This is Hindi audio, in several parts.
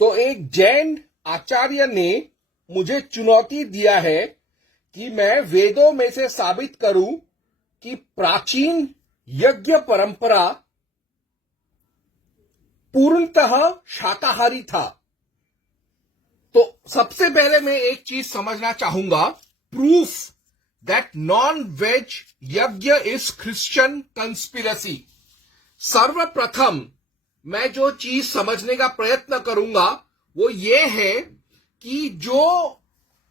तो एक जैन आचार्य ने मुझे चुनौती दिया है कि मैं वेदों में से साबित करूं कि प्राचीन यज्ञ परंपरा पूर्णतः शाकाहारी था। तो सबसे पहले मैं एक चीज समझना चाहूंगा, प्रूफ दैट नॉन वेज यज्ञ इज क्रिश्चियन कंस्पिरेसी। सर्वप्रथम मैं जो चीज समझने का प्रयत्न करूंगा वो ये है कि जो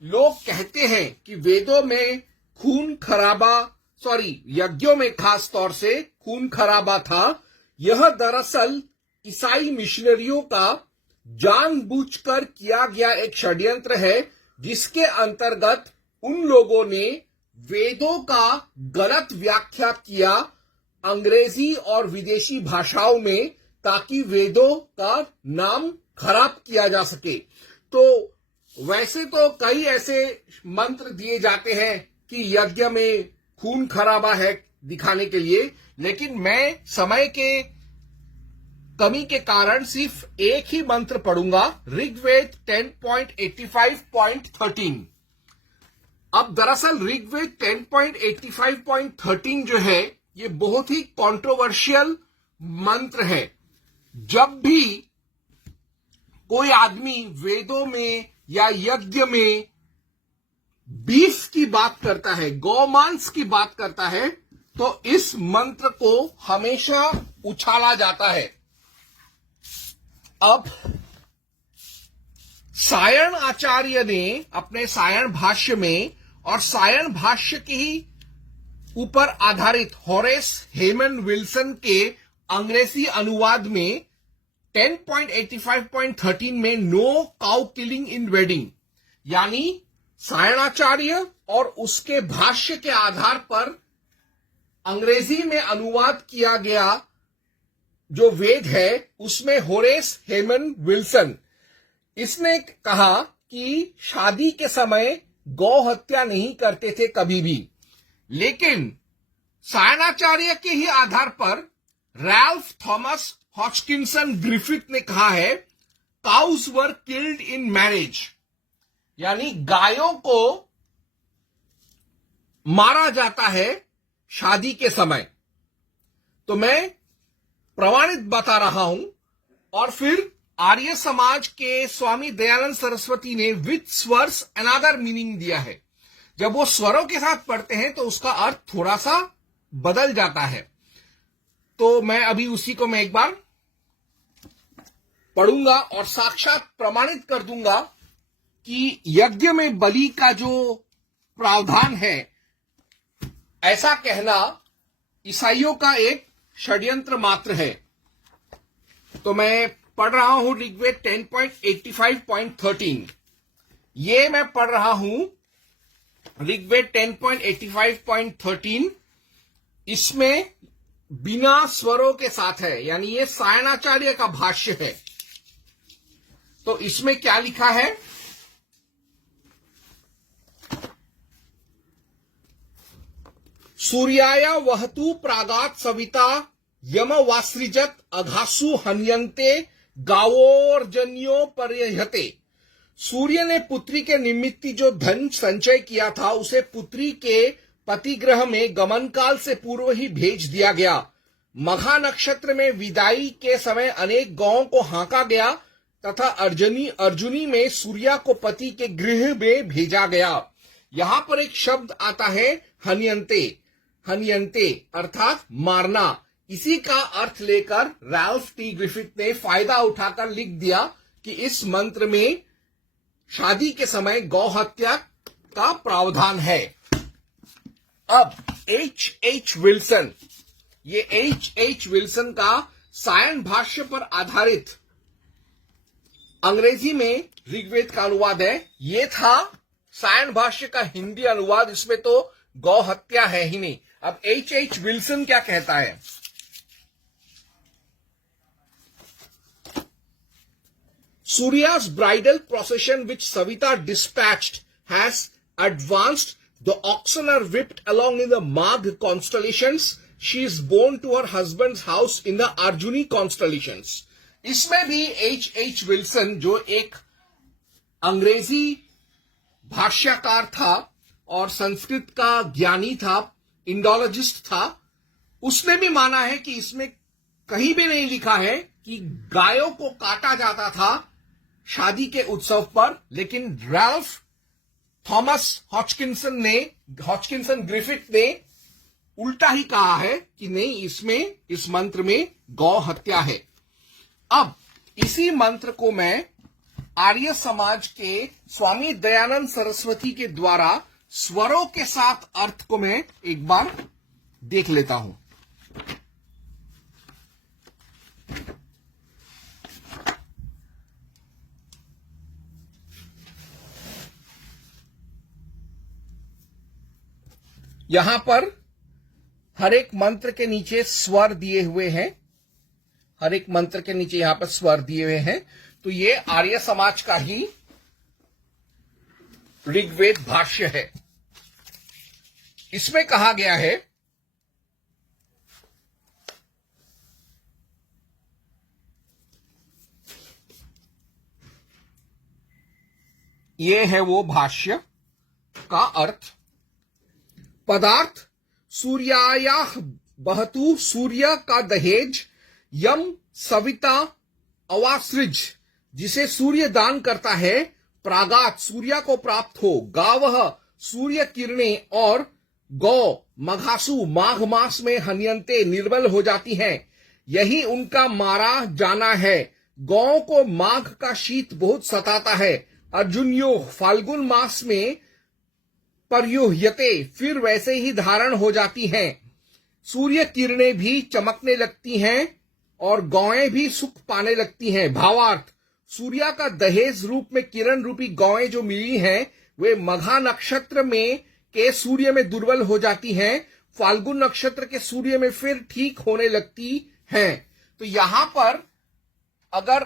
लोग कहते हैं कि वेदों में खून खराबा, यज्ञों में खास तौर से खून खराबा था, यह दरअसल ईसाई मिशनरियों का जानबूझकर किया गया एक षड्यंत्र है, जिसके अंतर्गत उन लोगों ने वेदों का गलत व्याख्या किया अंग्रेजी और विदेशी भाषाओं में, ताकि वेदों का नाम खराब किया जा सके। तो वैसे तो कई ऐसे मंत्र दिए जाते हैं कि यज्ञ में खून खराबा है दिखाने के लिए, लेकिन मैं समय के कमी के कारण सिर्फ एक ही मंत्र पढ़ूंगा, ऋग्वेद 10.85.13। अब दरअसल ऋग्वेद 10.85.13 जो है ये बहुत ही कंट्रोवर्शियल मंत्र है। जब भी कोई आदमी वेदों में या यज्ञ में बीफ की बात करता है, गौमांस की बात करता है, तो इस मंत्र को हमेशा उछाला जाता है। अब सायण आचार्य ने अपने सायण भाष्य में और सायण भाष्य के ही ऊपर आधारित होरेस हेमन विल्सन के अंग्रेजी अनुवाद में 10.85.13 में no cow killing in wedding, यानी सायणाचार्य और उसके भाष्य के आधार पर अंग्रेजी में अनुवाद किया गया जो वेद है उसमें होरेस हेमन विल्सन इसने कहा कि शादी के समय गौ हत्या नहीं करते थे कभी भी, लेकिन सायणाचार्य के ही आधार पर रैल्फ थॉमस हॉचकिंसन ग्रिफिथ ने कहा है cows were killed in marriage, यानी गायों को मारा जाता है शादी के समय। तो मैं प्रमाणित बता रहा हूं, और फिर आर्य समाज के स्वामी दयानंद सरस्वती ने विथ स्वर्स अनदर मीनिंग दिया है। जब वो स्वरों के साथ पढ़ते हैं तो उसका अर्थ थोड़ा सा बदल जाता है। तो मैं अभी उसी को मैं एक बार पढ़ूंगा और साक्षात प्रमाणित कर दूंगा कि यज्ञ में बलि का जो प्रावधान है, ऐसा कहना ईसाइयों का एक षड्यंत्र मात्र है। तो मैं पढ़ रहा हूं ऋग्वेद 10.85.13। ये मैं पढ़ रहा हूं ऋग्वेद 10.85.13। इसमें बिना स्वरों के साथ है, यानी ये सायणाचार्य का भाष्य है। तो इसमें क्या लिखा है? सूर्याय वहतु प्रागात् सविता यम वासृजत अघासु हन्यन्ते गावोर्जन्यो पर्यहते। सूर्य ने पुत्री के निमित्त जो धन संचय किया था उसे पुत्री के पतिग्रह में गमन काल से पूर्व ही भेज दिया गया। मघा नक्षत्र में विदाई के समय अनेक गौओं को हाँका गया तथा अर्जुनी में सूर्या को पति के गृह में भेजा गया। यहां पर एक शब्द आता है हन्यन्ते। हन्यन्ते अर्थात मारना। इसी का अर्थ लेकर रैल्फ टी ग्रिफिथ ने फायदा उठाकर लिख दिया कि इस मंत्र में शादी के समय गौ हत्या का प्रावधान है। अब H.H. विल्सन, ये H.H. विल्सन का सायन भाष्य पर आधारित अंग्रेजी में ऋग्वेद का अनुवाद है। ये था सायन भाष्य का हिंदी अनुवाद। इसमें तो गौ हत्या है ही नहीं। अब H.H. विल्सन क्या कहता है? Surya's bridal procession which Savita dispatched has advanced. The oxen are whipped along in the Magh constellations. She is borne to her husband's house in the Arjuni constellations. इसमें भी H.H. विल्सन जो एक अंग्रेजी भाष्यकार था और संस्कृत का ज्ञानी था, इंडोलॉजिस्ट था, उसने भी माना है कि इसमें कहीं भी नहीं लिखा है कि गायों को काटा जाता था शादी के उत्सव पर। लेकिन रैल्फ थॉमस हॉचकिंसन ग्रिफिथ ने उल्टा ही कहा है कि नहीं, इसमें इस मंत्र में गौ हत्या है। अब इसी मंत्र को मैं आर्य समाज के स्वामी दयानंद सरस्वती के द्वारा स्वरों के साथ अर्थ को मैं एक बार देख लेता हूं। यहां पर हर एक मंत्र के नीचे स्वर दिए हुए हैं। हर एक मंत्र के नीचे यहां पर स्वर दिए हुए हैं। तो ये आर्य समाज का ही ऋग्वेद भाष्य है। इसमें कहा गया है, ये है वो भाष्य का अर्थ। पदार्थ सूर्यायाह बहतु, सूर्य का दहेज, यम सविता अवासृज, जिसे सूर्य दान करता है, प्रागात सूर्य को प्राप्त हो, गावह सूर्य किरणें, और गौ मघासु माघ मास में हन्यन्ते निर्बल हो जाती हैं, यही उनका मारा जाना है। गौ को माघ का शीत बहुत सताता है। अर्जुन्यो फाल्गुन मास में पर्युह्यते, फिर वैसे ही धारण हो जाती हैं। सूर्य किरणें भी चमकने लगती हैं और गौएं भी सुख पाने लगती हैं। भावार्थ, सूर्य का दहेज रूप में किरण रूपी गौएं जो मिली हैं वे मघा नक्षत्र में के सूर्य में दुर्बल हो जाती हैं, फाल्गुन नक्षत्र के सूर्य में फिर ठीक होने लगती हैं। तो यहां पर अगर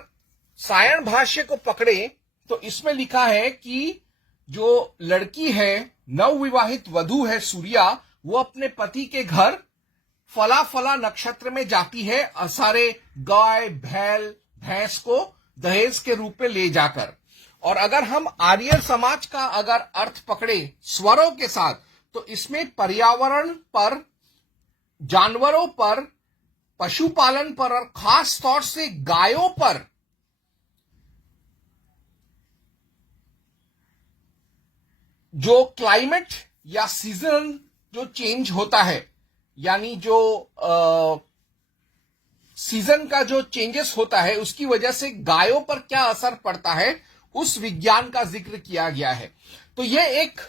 सायण भाष्य को पकड़े तो इसमें लिखा है कि जो लड़की है, नवविवाहित वधू है सूर्या, वो अपने पति के घर फला फला नक्षत्र में जाती है सारे गाय बैल भैंस को दहेज के रूप में ले जाकर। और अगर हम आर्य समाज का अगर अर्थ पकड़े स्वरों के साथ, तो इसमें पर्यावरण पर, जानवरों पर, पशुपालन पर और खास तौर से गायों पर जो क्लाइमेट या सीजन जो चेंज होता है, यानी जो सीजन का जो चेंजेस होता है उसकी वजह से गायों पर क्या असर पड़ता है, उस विज्ञान का जिक्र किया गया है। तो यह एक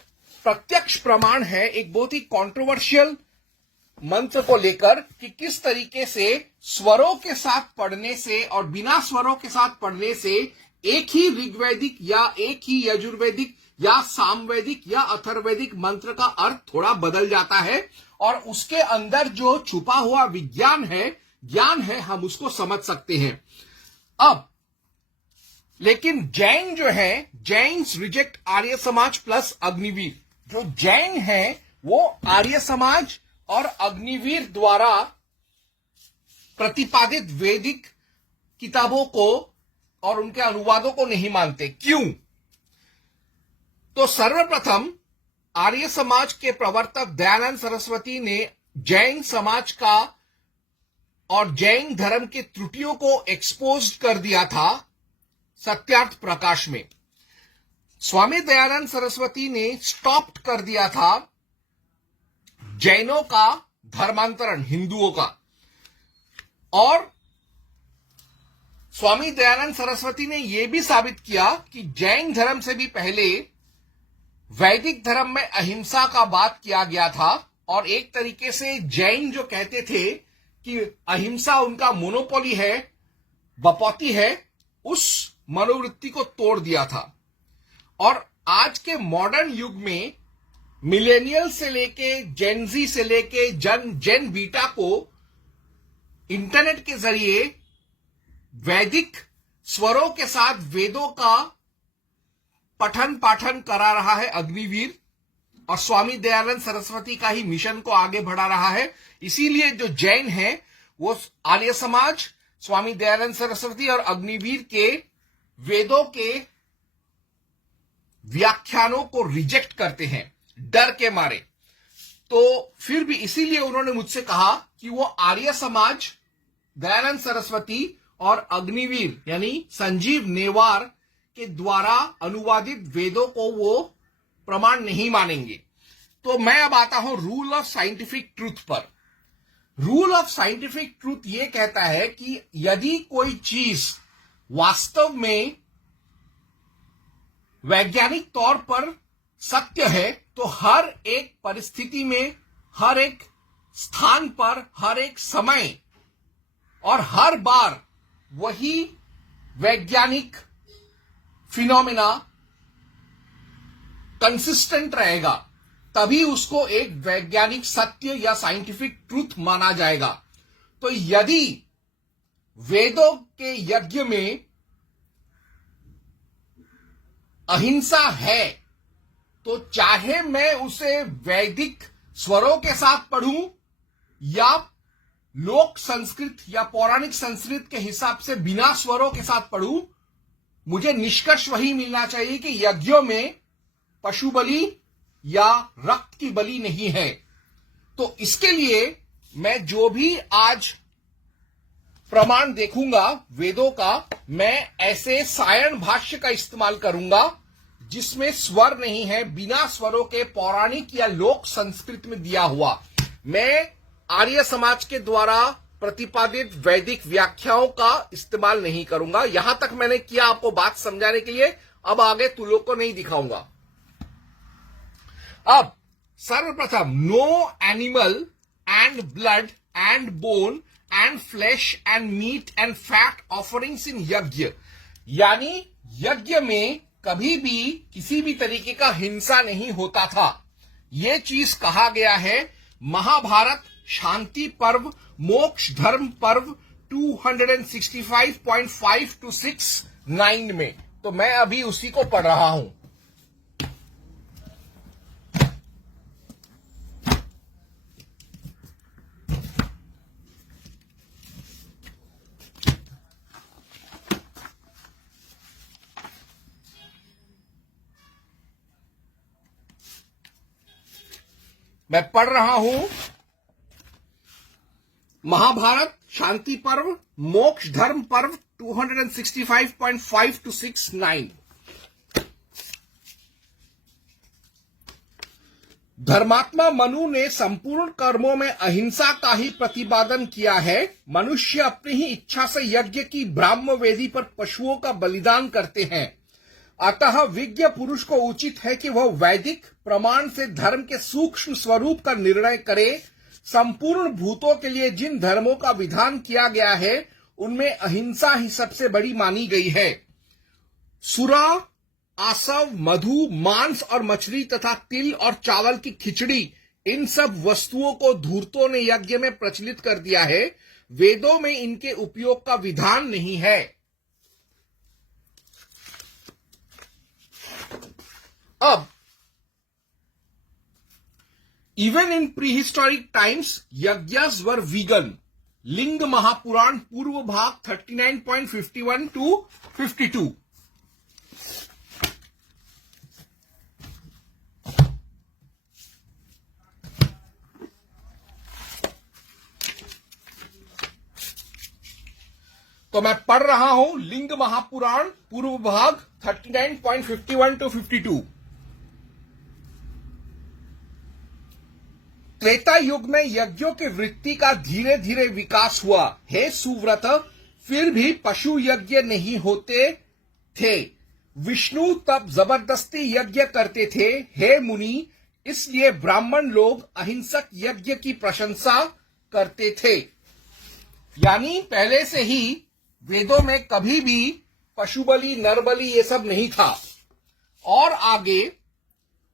प्रत्यक्ष प्रमाण है, एक बहुत ही कंट्रोवर्शियल मंत्र को लेकर कि किस तरीके से स्वरों के साथ पढ़ने से और बिना स्वरों के साथ पढ़ने से एक ही ऋग्वैदिक या एक ही यजुर्वेदिक या सामवेदिक या अथर्वैदिक मंत्र का अर्थ थोड़ा बदल जाता है और उसके अंदर जो छुपा हुआ विज्ञान है, ज्ञान है, हम उसको समझ सकते हैं। अब लेकिन जैन जो है, जैन्स रिजेक्ट आर्य समाज प्लस अग्निवीर। जो जैन है वो आर्य समाज और अग्निवीर द्वारा प्रतिपादित वैदिक किताबों को और उनके अनुवादों को नहीं मानते। क्यों? तो सर्वप्रथम आर्य समाज के प्रवर्तक दयानंद सरस्वती ने जैन समाज का और जैन धर्म की त्रुटियों को एक्सपोज कर दिया था सत्यार्थ प्रकाश में। स्वामी दयानंद सरस्वती ने स्टॉप कर दिया था जैनों का धर्मांतरण, हिंदुओं का। और स्वामी दयानंद सरस्वती ने यह भी साबित किया कि जैन धर्म से भी पहले वैदिक धर्म में अहिंसा का बात किया गया था और एक तरीके से जैन जो कहते थे कि अहिंसा उनका मोनोपोली है, बपौती है, उस मनोवृत्ति को तोड़ दिया था। और आज के मॉडर्न युग में मिलेनियल से लेके जेनजी से लेके जेन बीटा को इंटरनेट के जरिए वैदिक स्वरों के साथ वेदों का पठन पाठन करा रहा है अग्निवीर, और स्वामी दयानंद सरस्वती का ही मिशन को आगे बढ़ा रहा है। इसीलिए जो जैन है वो आर्य समाज, स्वामी दयानंद सरस्वती और अग्निवीर के वेदों के व्याख्यानों को रिजेक्ट करते हैं डर के मारे। तो फिर भी इसीलिए उन्होंने मुझसे कहा कि वो आर्य समाज, दयानंद सरस्वती और अग्निवीर यानी संजीव नेवार के द्वारा अनुवादित वेदों को वो प्रमाण नहीं मानेंगे। तो मैं अब आता हूं रूल ऑफ साइंटिफिक ट्रूथ पर। रूल ऑफ साइंटिफिक ट्रूथ ये कहता है कि यदि कोई चीज वास्तव में वैज्ञानिक तौर पर सत्य है तो हर एक परिस्थिति में, हर एक स्थान पर, हर एक समय और हर बार वही वैज्ञानिक फिनोमेना कंसिस्टेंट रहेगा, तभी उसको एक वैज्ञानिक सत्य या साइंटिफिक ट्रूथ माना जाएगा। तो यदि वेदों के यज्ञ में अहिंसा है तो चाहे मैं उसे वैदिक स्वरों के साथ पढ़ूं या लोक संस्कृत या पौराणिक संस्कृत के हिसाब से बिना स्वरों के साथ पढ़ूं, मुझे निष्कर्ष वही मिलना चाहिए कि यज्ञों में पशु बलि या रक्त की बलि नहीं है। तो इसके लिए मैं जो भी आज प्रमाण देखूंगा वेदों का, मैं ऐसे सायण भाष्य का इस्तेमाल करूंगा जिसमें स्वर नहीं है, बिना स्वरों के पौराणिक या लोक संस्कृत में दिया हुआ। मैं आर्य समाज के द्वारा प्रतिपादित वैदिक व्याख्याओं का इस्तेमाल नहीं करूंगा। यहां तक मैंने किया आपको बात समझाने के लिए, अब आगे तुलों को नहीं दिखाऊंगा। अब सर्वप्रथम, no animal and blood and bone and flesh and meat and fat offerings in yajna, यानी यज्ञ में कभी भी किसी भी तरीके का हिंसा नहीं होता था। यह चीज कहा गया है महाभारत शांति पर्व मोक्ष धर्म पर्व 265.5 to 6-9 में। तो मैं अभी उसी को पढ़ रहा हूं। मैं पढ़ रहा हूं महाभारत शांति पर्व मोक्ष धर्म पर्व 265.5 to 6-9। धर्मात्मा मनु ने संपूर्ण कर्मों में अहिंसा का ही प्रतिपादन किया है। मनुष्य अपनी ही इच्छा से यज्ञ की ब्राह्म वेदी पर पशुओं का बलिदान करते हैं। अतः विज्ञ पुरुष को उचित है कि वह वैदिक प्रमाण से धर्म के सूक्ष्म स्वरूप का निर्णय करे। संपूर्ण भूतों के लिए जिन धर्मों का विधान किया गया है उनमें अहिंसा ही सबसे बड़ी मानी गई है। सुरा, आसव, मधु, मांस और मछली तथा तिल और चावल की खिचड़ी, इन सब वस्तुओं को धूर्तों ने यज्ञ में प्रचलित कर दिया है। वेदों में इनके उपयोग का विधान नहीं है। अब even in prehistoric times yajnas were vegan. Linga Mahapurana पूर्व भाग 39.51 to 52। तो मैं पढ़ रहा हूं लिंग महापुराण पूर्व भाग 39.51 to 52। त्रेता युग में यज्ञों की वृत्ति का धीरे धीरे विकास हुआ। हे सुव्रत, फिर भी पशु यज्ञ नहीं होते थे। विष्णु तब जबरदस्ती यज्ञ करते थे। हे मुनि, इसलिए ब्राह्मण लोग अहिंसक यज्ञ की प्रशंसा करते थे। यानी पहले से ही वेदों में कभी भी पशु बलि, नर बलि ये सब नहीं था। और आगे,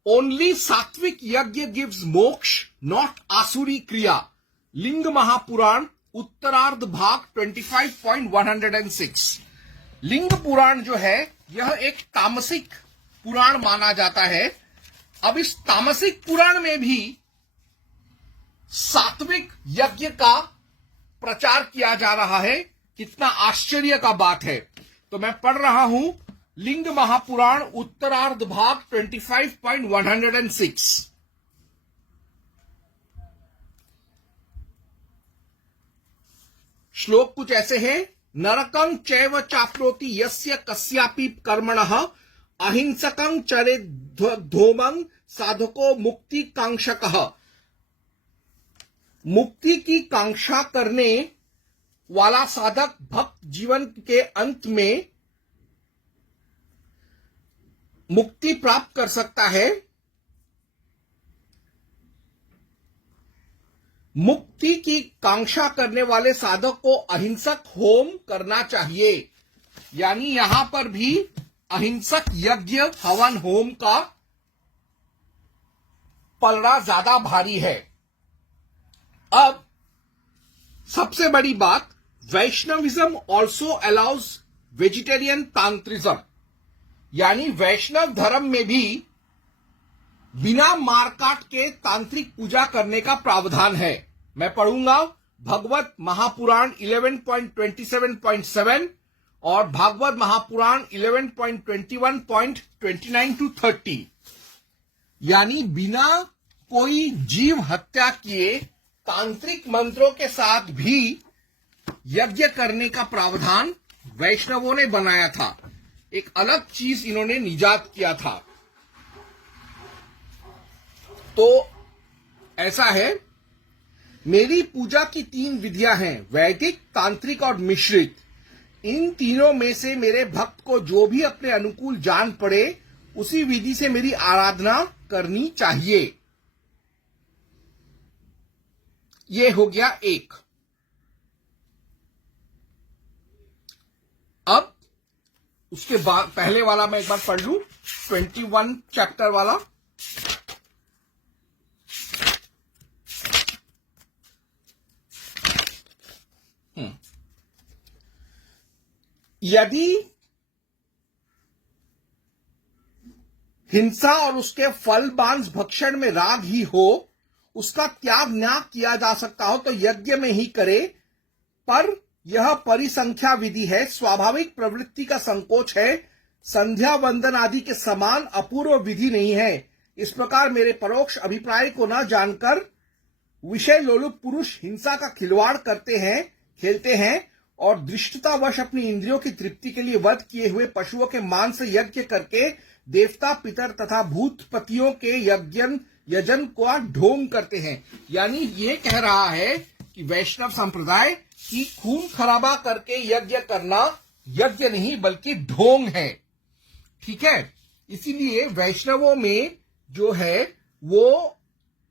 ओनली सात्विक यज्ञ गिव्स मोक्ष, नॉट आसुरी क्रिया। लिंग महापुराण उत्तरार्ध भाग 25.106। लिंग पुराण जो है यह एक तामसिक पुराण माना जाता है। अब इस तामसिक पुराण में भी सात्विक यज्ञ का प्रचार किया जा रहा है। कितना आश्चर्य का बात है। तो मैं पढ़ रहा हूं लिंग महापुराण उत्तरार्ध भाग 25.106। श्लोक कुछ ऐसे है। नरकं चैव चाप्नोति यस्य कस्यापि कर्मणः अहिंसकं चरेद्धोमं साधको मुक्ति कांक्षकः। मुक्ति की कांक्षा करने वाला साधक भक्त जीवन के अंत में मुक्ति प्राप्त कर सकता है। मुक्ति की कांक्षा करने वाले साधक को अहिंसक होम करना चाहिए। यानी यहां पर भी अहिंसक यज्ञ हवन होम का पलड़ा ज्यादा भारी है। अब सबसे बड़ी बात, वैष्णविज्म ऑल्सो अलाउज वेजिटेरियन तांत्रिज्म। यानी वैष्णव धर्म में भी बिना मारकाट के तांत्रिक पूजा करने का प्रावधान है। मैं पढ़ूंगा भगवत महापुराण 11.27.7 और भागवत महापुराण 11.21.29 to 30। यानी बिना कोई जीव हत्या किए तांत्रिक मंत्रों के साथ भी यज्ञ करने का प्रावधान वैष्णवों ने बनाया था। एक अलग चीज इन्होंने निजात किया था। तो ऐसा है, मेरी पूजा की 3 विधियां हैं, वैदिक, तांत्रिक और मिश्रित। इन तीनों में से मेरे भक्त को जो भी अपने अनुकूल जान पड़े उसी विधि से मेरी आराधना करनी चाहिए। ये हो गया एक। अब उसके बाद पहले वाला मैं एक बार पढ़ लूं, 21 चैप्टर वाला। यदि हिंसा और उसके फल बांस भक्षण में राग ही हो, उसका त्याग न किया जा सकता हो तो यज्ञ में ही करे। पर यह परिसंख्या विधि है, स्वाभाविक प्रवृत्ति का संकोच है, संध्या वंदन आदि के समान अपूर्व विधि नहीं है। इस प्रकार मेरे परोक्ष अभिप्राय को न जानकर विषय लोलुप पुरुष हिंसा का खिलवाड़ करते हैं, खेलते हैं और दृष्टतावश अपनी इंद्रियों की तृप्ति के लिए वध किए हुए पशुओं के मांस यज्ञ करके देवता, पितर तथा भूतपतियों के यजन को ढोंग करते हैं। यानी ये कह रहा है कि वैष्णव संप्रदाय की खून खराबा करके यज्ञ करना यज्ञ नहीं बल्कि ढोंग है। ठीक है, इसीलिए वैष्णवों में जो है वो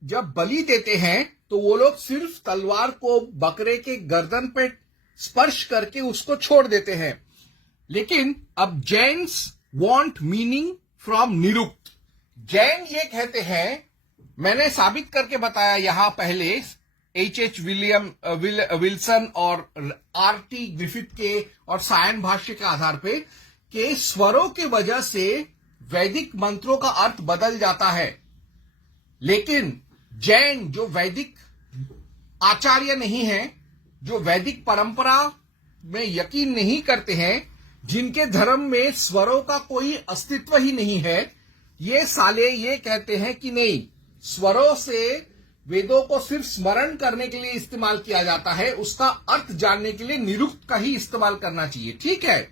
जब बलि देते हैं तो वो लोग सिर्फ तलवार को बकरे के गर्दन पे स्पर्श करके उसको छोड़ देते हैं। लेकिन अब Jains want meaning from Nirukta. Jain ये कहते हैं, मैंने साबित करके बताया यहां पहले H.H. विल्सन और R.T. ग्रिफिथ के और सायन भाष्य के आधार पे कि स्वरों की वजह से वैदिक मंत्रों का अर्थ बदल जाता है। लेकिन जैन जो वैदिक आचार्य नहीं है, जो वैदिक परंपरा में यकीन नहीं करते हैं, जिनके धर्म में स्वरों का कोई अस्तित्व ही नहीं है, ये साले ये कहते हैं कि नहीं, स्वरों से वेदों को सिर्फ स्मरण करने के लिए इस्तेमाल किया जाता है, उसका अर्थ जानने के लिए निरुक्त का ही इस्तेमाल करना चाहिए। ठीक है,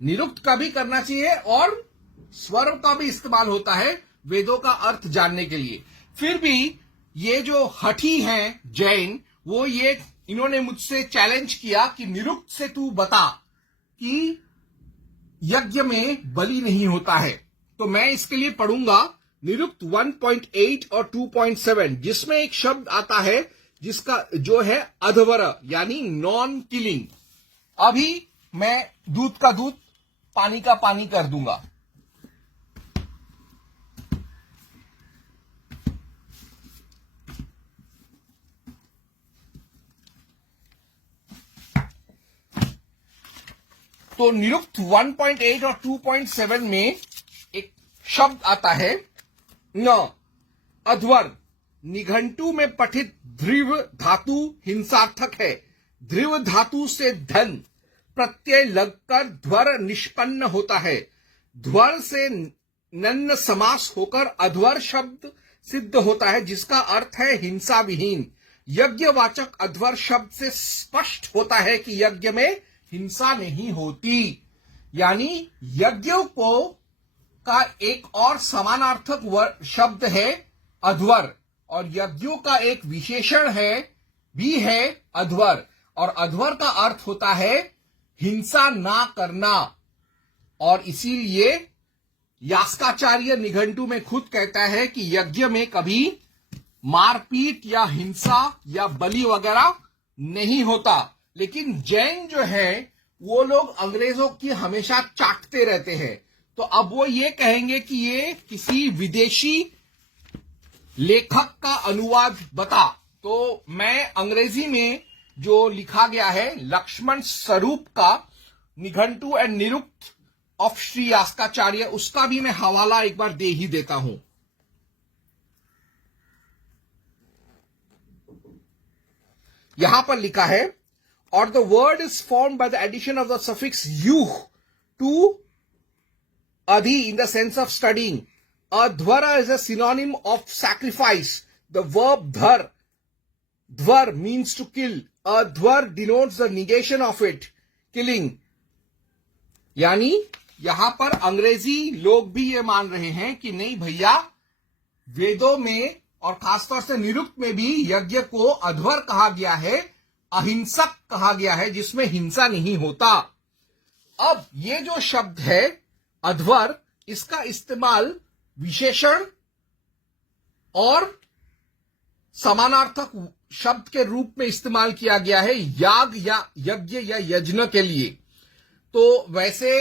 निरुक्त का भी करना चाहिए और स्वर का भी इस्तेमाल होता है वेदों का अर्थ जानने के लिए। फिर भी ये जो हठी हैं जैन, वो ये इन्होंने मुझसे चैलेंज किया कि निरुक्त से तू बता कि यज्ञ में बलि नहीं होता है। तो मैं इसके लिए पढ़ूंगा निरुक्त 1.8 और 2.7, जिसमें एक शब्द आता है जिसका जो है अधवर, यानी नॉन किलिंग। अभी मैं दूध का दूध पानी का पानी कर दूंगा। तो निरुक्त 1.8 और 2.7 में एक शब्द आता है न अध्वर। निघंटु में पठित ध्रुव धातु हिंसार्थक है। ध्रुव धातु से धन प्रत्यय लगकर ध्वर निष्पन्न होता है। ध्वर से नन्न समास होकर अध्वर शब्द सिद्ध होता है, जिसका अर्थ है हिंसा विहीन। यज्ञवाचक अध्वर शब्द से स्पष्ट होता है कि यज्ञ में हिंसा नहीं होती। यानी यज्ञों को का एक और समानार्थक शब्द है अध्वर, और यज्ञों का एक विशेषण भी है अध्वर, और अध्वर का अर्थ होता है हिंसा ना करना। और इसीलिए यास्काचार्य निघंटु में खुद कहता है कि यज्ञ में कभी मारपीट या हिंसा या बलि वगैरह नहीं होता। लेकिन जैन जो है वो लोग अंग्रेजों की हमेशा चाटते रहते हैं। तो अब वो ये कहेंगे कि ये किसी विदेशी लेखक का अनुवाद बता। तो मैं अंग्रेजी में जो लिखा गया है लक्ष्मण स्वरूप का Nighantu and Nirukta of Shri Yaskacharya, उसका भी मैं हवाला एक बार दे ही देता हूं। यहां पर लिखा है, और the word is formed by the addition of the suffix युह to adhi in the sense of studying. Adhvara is a synonym of sacrifice. The verb dvar means to kill. Adhvar denotes the negation of it, killing. यानी यहां पर अंग्रेजी लोग भी ये मान रहे हैं कि नहीं भैया, वेदों में और खासतौर से निरुक्त में भी यज्ञ को अध्वर कहा गया है, अहिंसक कहा गया है, जिसमें हिंसा नहीं होता। अब ये जो शब्द है अध्वर, इसका इस्तेमाल विशेषण और समानार्थक शब्द के रूप में इस्तेमाल किया गया है याग या यज्ञ या यज्ञ के लिए। तो वैसे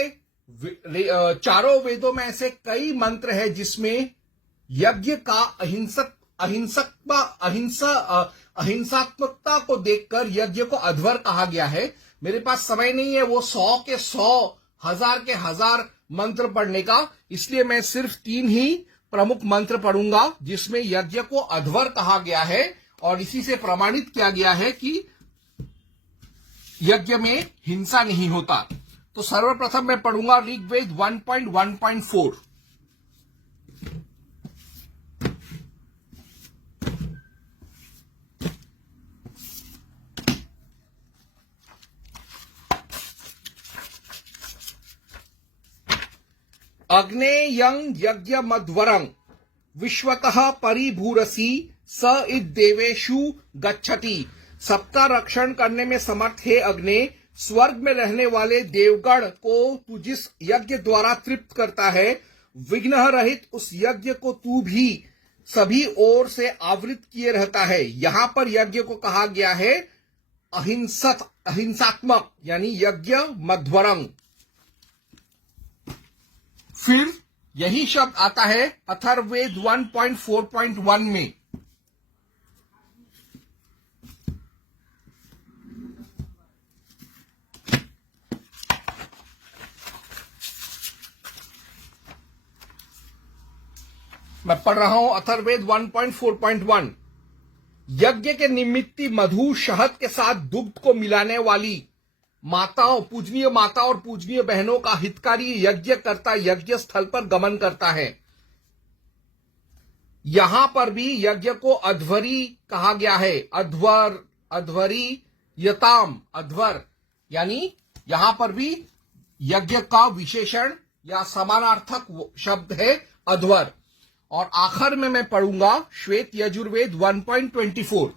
चारों वेदों में ऐसे कई मंत्र हैं जिसमें यज्ञ का अहिंसात्मकता को देखकर यज्ञ को अध्वर कहा गया है। मेरे पास समय नहीं है वो 100 के 100, 1000 के 1000 मंत्र पढ़ने का, इसलिए मैं सिर्फ 3 ही प्रमुख मंत्र पढ़ूंगा जिसमें यज्ञ को अध्वर कहा गया है और इसी से प्रमाणित किया गया है कि यज्ञ में हिंसा नहीं होता। तो सर्वप्रथम मैं पढ़ूंगा ऋग्वेद 1.1.4। अग्नेयं यज्ञमध्वरं विश्वतः परिभूरसि स इत देवेषु गच्छति। सबका रक्षण करने में समर्थ है अग्ने, स्वर्ग में रहने वाले देवगण को तू जिस यज्ञ द्वारा तृप्त करता है, विघ्न रहित उस यज्ञ को तू भी सभी ओर से आवृत किए रहता है। यहां पर यज्ञ को कहा गया है अहिंसात्मक, यानी यज्ञ मध्वरंग। फिर यही शब्द आता है अथर्ववेद 1.4.1 में। मैं पढ़ रहा हूं अथर्ववेद 1.4.1। यज्ञ के निमित्त मधु शहद के साथ दुग्ध को मिलाने वाली माताओं, पूजनीय माता और पूजनीय बहनों का हितकारी यज्ञ करता यज्ञ स्थल पर गमन करता है। यहां पर भी यज्ञ को अध्वरी कहा गया है। अध्वरी यताम, अध्वर, यानी यहां पर भी यज्ञ का विशेषण या समानार्थक शब्द है अध्वर। और आखिर में मैं पढ़ूंगा श्वेत यजुर्वेद 1.24।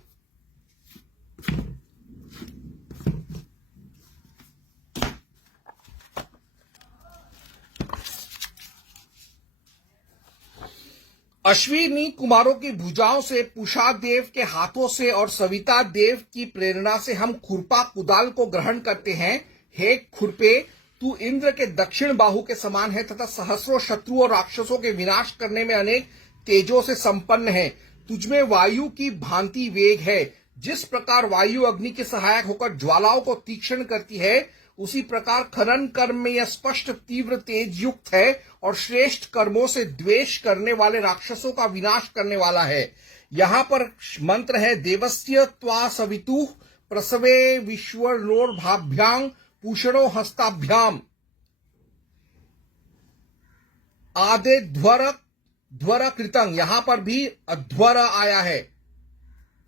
अश्विनी कुमारों की भुजाओं से, पूषा देव के हाथों से और सविता देव की प्रेरणा से हम खुरपा कुदाल को ग्रहण करते हैं। हे खुरपे, तू इंद्र के दक्षिण बाहु के समान है तथा सहस्रों शत्रु और राक्षसों के विनाश करने में अनेक तेजों से संपन्न है। तुझमें वायु की भांति वेग है। जिस प्रकार वायु अग्नि के सहायक होकर ज्वालाओं को तीक्ष्ण करती है, उसी प्रकार खनन कर्म में यह स्पष्ट तीव्र तेज युक्त है और श्रेष्ठ कर्मों से द्वेष करने वाले राक्षसों का विनाश करने वाला है। यहां पर मंत्र है देवस्य त्वा सवितु प्रसवे विश्वनोर्भाभ्यां पूषणो हस्ताभ्याम आदे ध्वर कृतंग। यहां पर भी अध्वर आया है।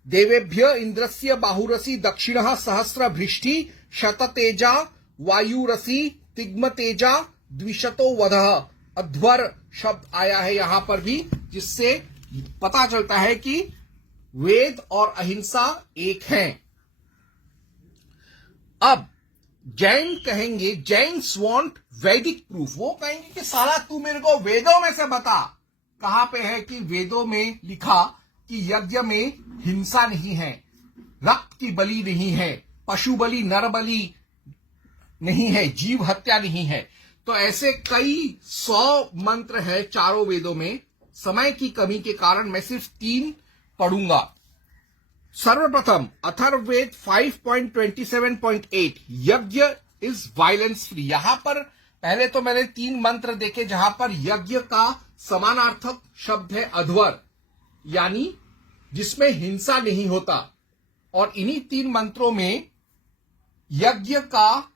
देवेभ्य इंद्रस्य बाहुरसी दक्षिणः सहस्र भृष्टि शततेजा वायुरसी तिग्मतेजा द्विशतो वधः। अध्वर शब्द आया है यहां पर भी, जिससे पता चलता है कि वेद और अहिंसा एक हैं। अब जैन कहेंगे, जैन्स वांट वैदिक प्रूफ। वो कहेंगे कि साला तू मेरे को वेदों में से बता, कहां पे है कि वेदों में लिखा कि यज्ञ में हिंसा नहीं है, रक्त की बलि नहीं है, पशु बलि नर बलि नहीं है, जीव हत्या नहीं है। तो ऐसे कई 100 मंत्र है चारों वेदों में। समय की कमी के कारण मैं सिर्फ 3 पढ़ूंगा। सर्वप्रथम अथर्ववेद 5.27.8 यज्ञ इज वायलेंस फ्री। यहां पर पहले तो मैंने 3 मंत्र देखे जहां पर यज्ञ का समानार्थक शब्द है अध्वर, यानी जिसमें हिंसा नहीं होता। और इन्हीं 3 मंत्रों में यज्ञ का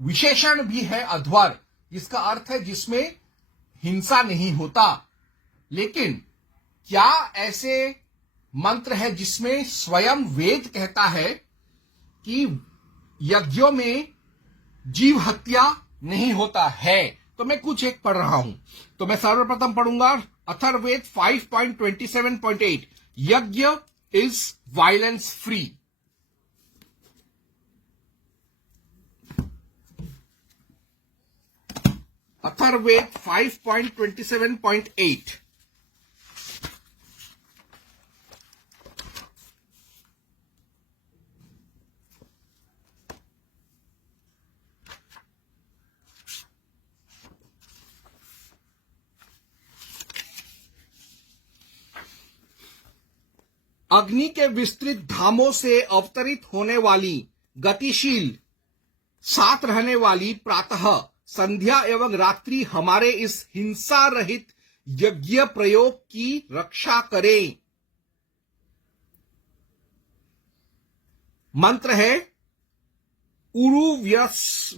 विशेषण भी है अध्वर, जिसका अर्थ है जिसमें हिंसा नहीं होता। लेकिन क्या ऐसे मंत्र है जिसमें स्वयं वेद कहता है कि यज्ञों में जीव हत्या नहीं होता है? तो मैं कुछ एक पढ़ रहा हूं। तो मैं सर्वप्रथम पढ़ूंगा अथर्ववेद 5.27.8 यज्ञ इज वायलेंस फ्री। अथर्ववेद 5.27.8 अग्नि के विस्तृत धामों से अवतरित होने वाली गतिशील साथ रहने वाली प्रातः, संध्या एवं रात्रि हमारे इस हिंसा रहित यज्ञ प्रयोग की रक्षा करें। मंत्र है उरु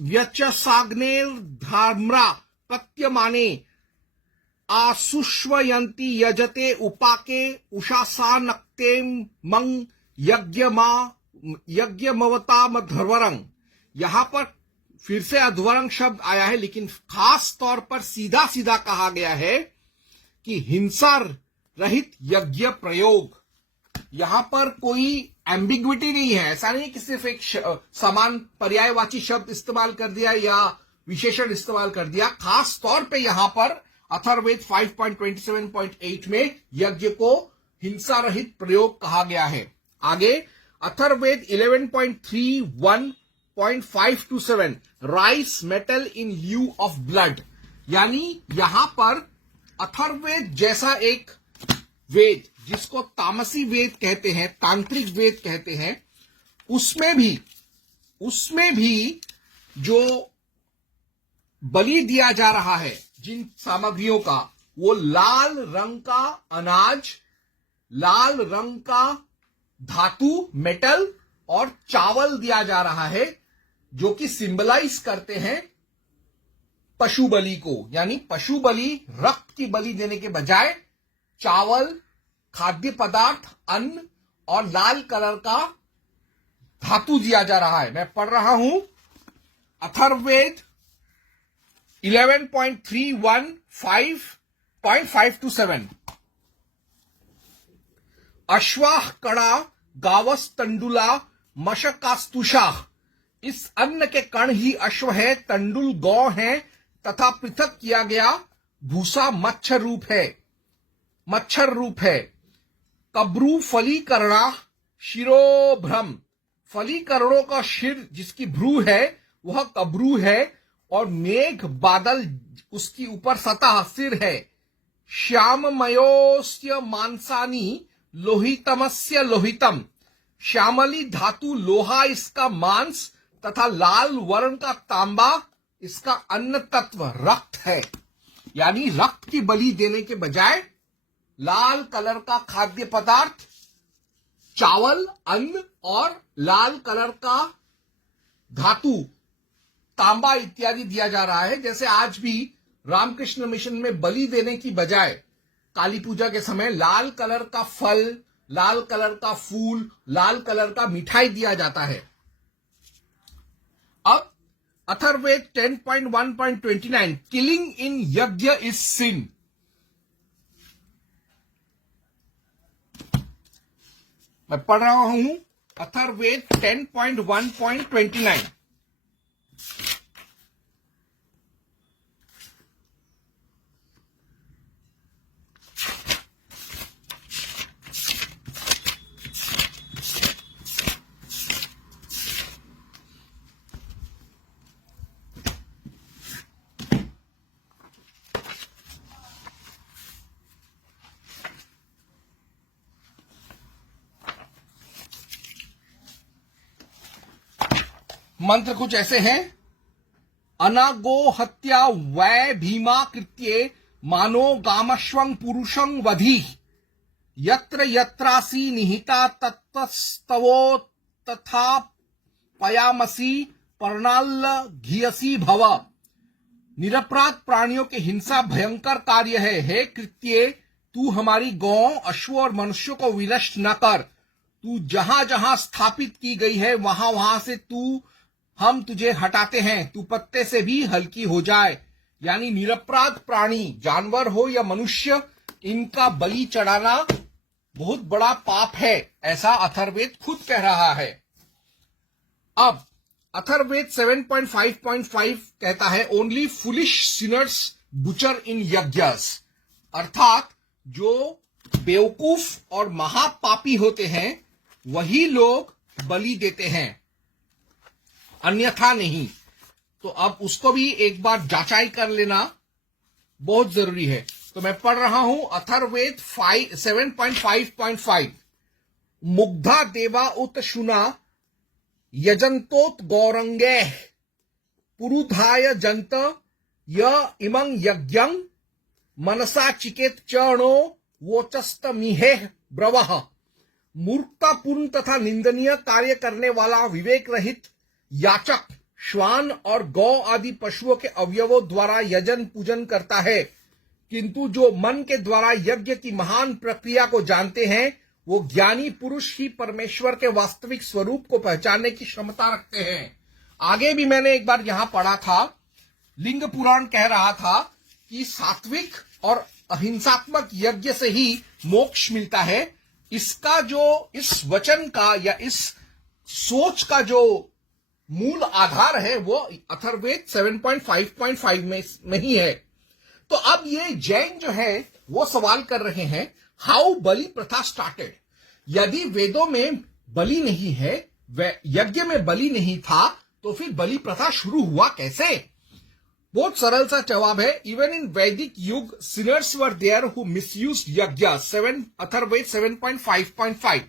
व्यचसाग्नेर धाम्रा प्रत्यमाने आसुष्वयंती यजते उपाके उषासानक्ते मंग यज्ञमवताम धर्वरंग। यहां पर फिर से अध्वरंग शब्द आया है, लेकिन खास तौर पर सीधा सीधा कहा गया है कि हिंसा रहित यज्ञ प्रयोग। यहां पर कोई एम्बिग्विटी नहीं है। ऐसा नहीं कि सिर्फ एक समान पर्यायवाची शब्द इस्तेमाल कर दिया या विशेषण इस्तेमाल कर दिया। खास तौर पे यहां पर अथर्ववेद 5.27.8 में यज्ञ को हिंसा रहित प्रयोग कहा गया है। आगे Atharvaveda 11.3.1.5 to 7 rice metal in लिeu of blood, यानी यहां पर अथर्ववेद जैसा एक वेद जिसको तामसी वेद कहते हैं, तांत्रिक वेद कहते हैं, उसमें भी जो बलि दिया जा रहा है जिन सामग्रियों का, वो लाल रंग का अनाज, लाल रंग का धातु मेटल और चावल दिया जा रहा है, जो कि सिंबलाइज करते हैं पशु बलि को। यानी पशु बलि, रक्त की बलि देने के बजाय चावल, खाद्य पदार्थ, अन्न और लाल कलर का धातु दिया जा रहा है। मैं पढ़ रहा हूं अथर्ववेद 11.3.1.5 to 7। अश्वाह कड़ा गावस तंडुला मशकास्तुषा, इस अन्न के कण ही अश्व है, तंडुल गौ है तथा पृथक किया गया भूसा मच्छर रूप है। कब्रू फलीकरणा शिरोभ्रम, फलीकरणों का शिर जिसकी भ्रू है वह कब्रू है, और मेघ बादल उसकी ऊपर सतह सिर है। श्याममयोस्य मांसानी लोहितमस्य लोहितम, श्यामली धातु लोहा इसका मांस तथा लाल वर्ण का तांबा इसका अन्न तत्व रक्त है। यानी रक्त की बलि देने के बजाय लाल कलर का खाद्य पदार्थ, चावल, अन्न और लाल कलर का धातु, तांबा इत्यादि दिया जा रहा है। जैसे आज भी रामकृष्ण मिशन में बलि देने की बजाय काली पूजा के समय लाल कलर का फल, लाल कलर का फूल, लाल कलर का मिठाई दिया जाता है। अब अथर्ववेद 10.1.29 किलिंग इन यज्ञ इज सिन। मैं पढ़ रहा हूं अथर्ववेद 10.1.29। मंत्र कुछ ऐसे हैं। अनागो हत्या वै भीमा कृत्ये मानो गामश्वं पुरुषं वधि, यत्र यत्रासि निहिता तत्तस्तवो तथा पयामसी पर्णाल्ल घियसी भव। निरपराध प्राणियों की हिंसा भयंकर कार्य है। हे कृत्ये, तू हमारी गौ, अश्व और मनुष्यों को विनष्ट न कर। तू जहां जहां स्थापित की गई है वहां वहां से हम तुझे हटाते हैं। तू पत्ते से भी हल्की हो जाए। यानी निरपराध प्राणी, जानवर हो या मनुष्य, इनका बलि चढ़ाना बहुत बड़ा पाप है, ऐसा अथर्ववेद खुद कह रहा है। अब अथर्ववेद 7.5.5 कहता है ओनली फुलिश सिनर्स बुचर इन यज्ञस, अर्थात जो बेवकूफ और महापापी होते हैं वही लोग बलि देते हैं, अन्यथा नहीं। तो अब उसको भी एक बार जांचाई कर लेना बहुत जरूरी है। तो मैं पढ़ रहा हूं अथर्ववेद 7.5.5 मुग्धा देवा उत शुना यजंतोत गौरंगे पुरुधाय जंत य इमं यज्ञं मनसा चिकेत चरणो वोचस्तमिहे ब्रवः। मूर्खतापूर्ण तथा निंदनीय कार्य करने वाला विवेक रहित याचक श्वान और गौ आदि पशुओं के अवयवों द्वारा यजन पूजन करता है, किंतु जो मन के द्वारा यज्ञ की महान प्रक्रिया को जानते हैं वो ज्ञानी पुरुष ही परमेश्वर के वास्तविक स्वरूप को पहचानने की क्षमता रखते हैं। आगे भी मैंने एक बार यहां पढ़ा था, लिंग पुराण कह रहा था कि सात्विक और अहिंसात्मक यज्ञ से ही मोक्ष मिलता है। इसका जो इस वचन का या इस सोच का जो मूल आधार है वो अथर्ववेद 7.5.5 में ही है। तो अब ये जैन जो है वो सवाल कर रहे हैं, हाउ बलि प्रथा स्टार्टेड। यदि वेदों में बलि नहीं है, यज्ञ में बलि नहीं था, तो फिर बलि प्रथा शुरू हुआ कैसे? बहुत सरल सा जवाब है, इवन इन वैदिक युग sinners were there who misused yajna. Atharvaveda 7.5.5।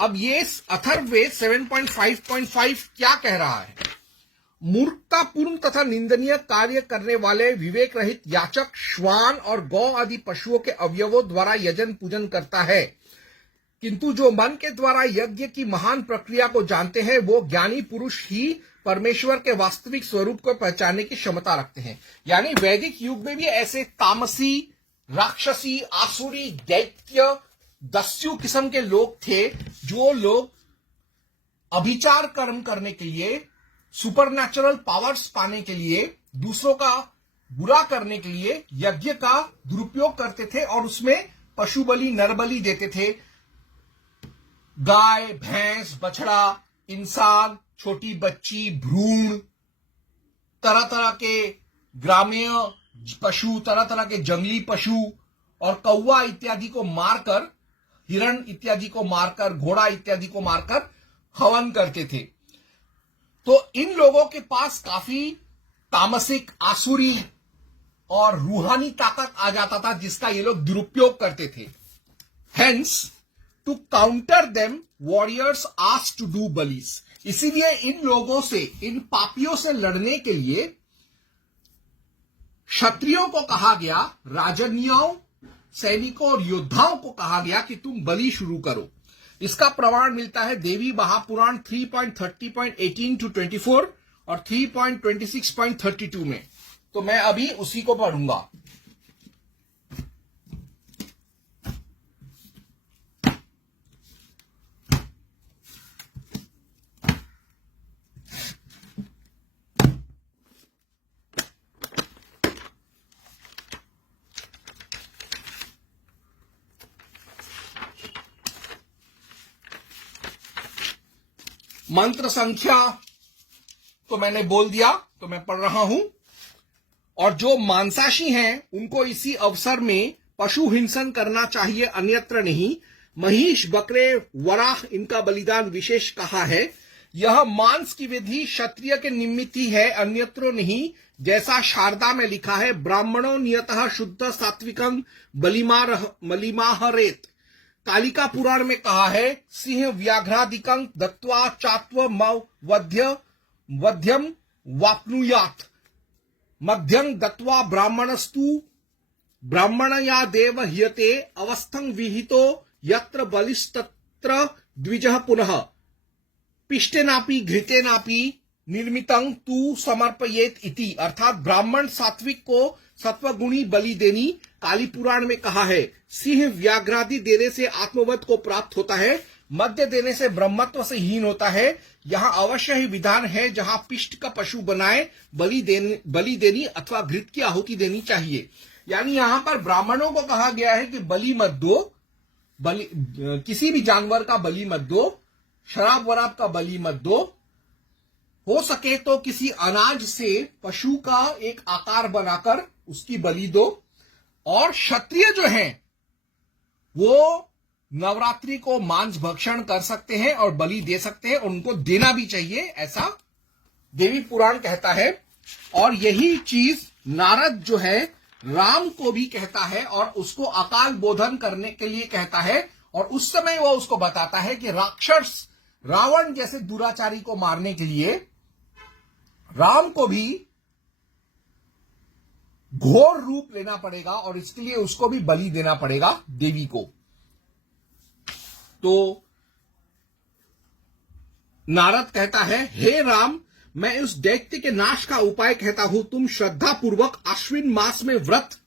अब ये अथर्ववेद 7.5.5 क्या कह रहा है? मूर्खतापूर्ण तथा निंदनीय कार्य करने वाले विवेक रहित याचक श्वान और गौ आदि पशुओं के अवयवों द्वारा यजन पूजन करता है, किंतु जो मन के द्वारा यज्ञ की महान प्रक्रिया को जानते हैं, वो ज्ञानी पुरुष ही परमेश्वर के वास्तविक स्वरूप को पहचानने की क्षमता रखते हैं। यानी वैदिक युग में भी ऐसे तामसी, राक्षसी, आसुरी, दैत्य, दस्यु किस्म के लोग थे, जो लोग अभिचार कर्म करने के लिए, सुपरनैचुरल पावर्स पाने के लिए, दूसरों का बुरा करने के लिए यज्ञ का दुरुपयोग करते थे और उसमें पशु बलि, नर बलि देते थे। गाय, भैंस, बछड़ा, इंसान, छोटी बच्ची, भ्रूण, तरह तरह के ग्रामीण पशु, तरह तरह के जंगली पशु और कौवा इत्यादि को मारकर, हिरण इत्यादि को मारकर, घोड़ा इत्यादि को मारकर हवन करते थे। तो इन लोगों के पास काफी तामसिक, आसुरी और रूहानी ताकत आ जाता था, जिसका ये लोग दुरुपयोग करते थे। Hence to counter them warriors asked to do balis. इसीलिए इन लोगों से, इन पापियों से लड़ने के लिए क्षत्रियों को कहा गया, राजन्यों, सैनिकों और योद्धाओं को कहा गया कि तुम बलि शुरू करो। इसका प्रमाण मिलता है देवी महापुराण 3.30.18-24 और 3.26.32 में। तो मैं अभी उसी को पढ़ूंगा। मंत्र संख्या तो मैंने बोल दिया, तो मैं पढ़ रहा हूं। और जो मांसाशी हैं, उनको इसी अवसर में पशु हिंसन करना चाहिए, अन्यत्र नहीं। महिष, बकरे, वराह, इनका बलिदान विशेष कहा है। यह मांस की विधि क्षत्रिय के निमित्त ही है, अन्यत्र नहीं। जैसा शारदा में लिखा है, ब्राह्मणों नियतः शुद्ध सात्विकं बलिमाहरेत। कालिका पुराण में कहा है, सिंह व्याघ्रादिकं दत्त्वा चात्व वध्यम वाप्नुयात्। मध्यं दत्त्वा ब्राह्मणस्तु ब्राह्मणया देव ह्यते। अवस्थं विहितो यत्र बलिस्तत्र द्विजः पुनः। पिष्टेनापि घृतेनापि निर्मितं तु समर्पयेत इति। अर्थात ब्राह्मण सात्विक को सत्वगुणी बलि देनी। काली पुराण में कहा है, सिंह व्याघ्रादि देने से आत्मवध को प्राप्त होता है, मध्य देने से ब्रह्मत्व से हीन होता है। यहां अवश्य ही विधान है, जहां पिष्ट का पशु बनाए बलि देनी अथवा घृत की आहुति देनी चाहिए। यानी यहां पर ब्राह्मणों को कहा गया है कि बलि मत दो, किसी भी जानवर का बलि मत दो, शराब वराब का बलि मत दो। हो सके तो किसी अनाज से पशु का एक आकार बनाकर उसकी बलि दो। और क्षत्रिय जो हैं, वो नवरात्रि को मांस भक्षण कर सकते हैं और बलि दे सकते हैं, उनको देना भी चाहिए, ऐसा देवी पुराण कहता है। और यही चीज नारद जो है राम को भी कहता है और उसको अकाल बोधन करने के लिए कहता है। और उस समय वो उसको बताता है कि राक्षस रावण जैसे दुराचारी को मारने के लिए राम को भी घोर रूप लेना पड़ेगा और इसके लिए उसको भी बलि देना पड़ेगा देवी को। तो नारद कहता है, हे राम, मैं उस दैत्य के नाश का उपाय कहता हूं। तुम श्रद्धा पूर्वक अश्विन मास में व्रत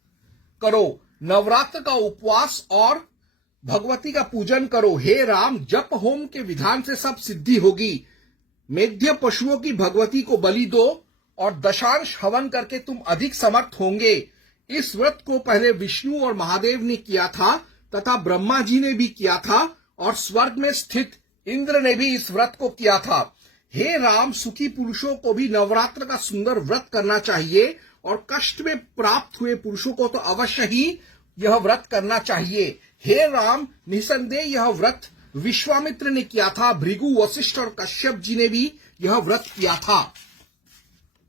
करो, नवरात्र का उपवास और भगवती का पूजन करो। हे राम, जप होम के विधान से सब सिद्धि होगी। मेध्य पशुओं की भगवती को बलि दो और दशांश हवन करके तुम अधिक समर्थ होंगे। इस व्रत को पहले विष्णु और महादेव ने किया था तथा ब्रह्मा जी ने भी किया था और स्वर्ग में स्थित इंद्र ने भी इस व्रत को किया था। हे राम, सुखी पुरुषों को भी नवरात्र का सुंदर व्रत करना चाहिए और कष्ट में प्राप्त हुए पुरुषों को तो अवश्य ही यह व्रत करना चाहिए। हे राम, निसंदेह यह व्रत विश्वामित्र ने किया था, भृगु, वशिष्ठ और कश्यप जी ने भी यह व्रत किया था।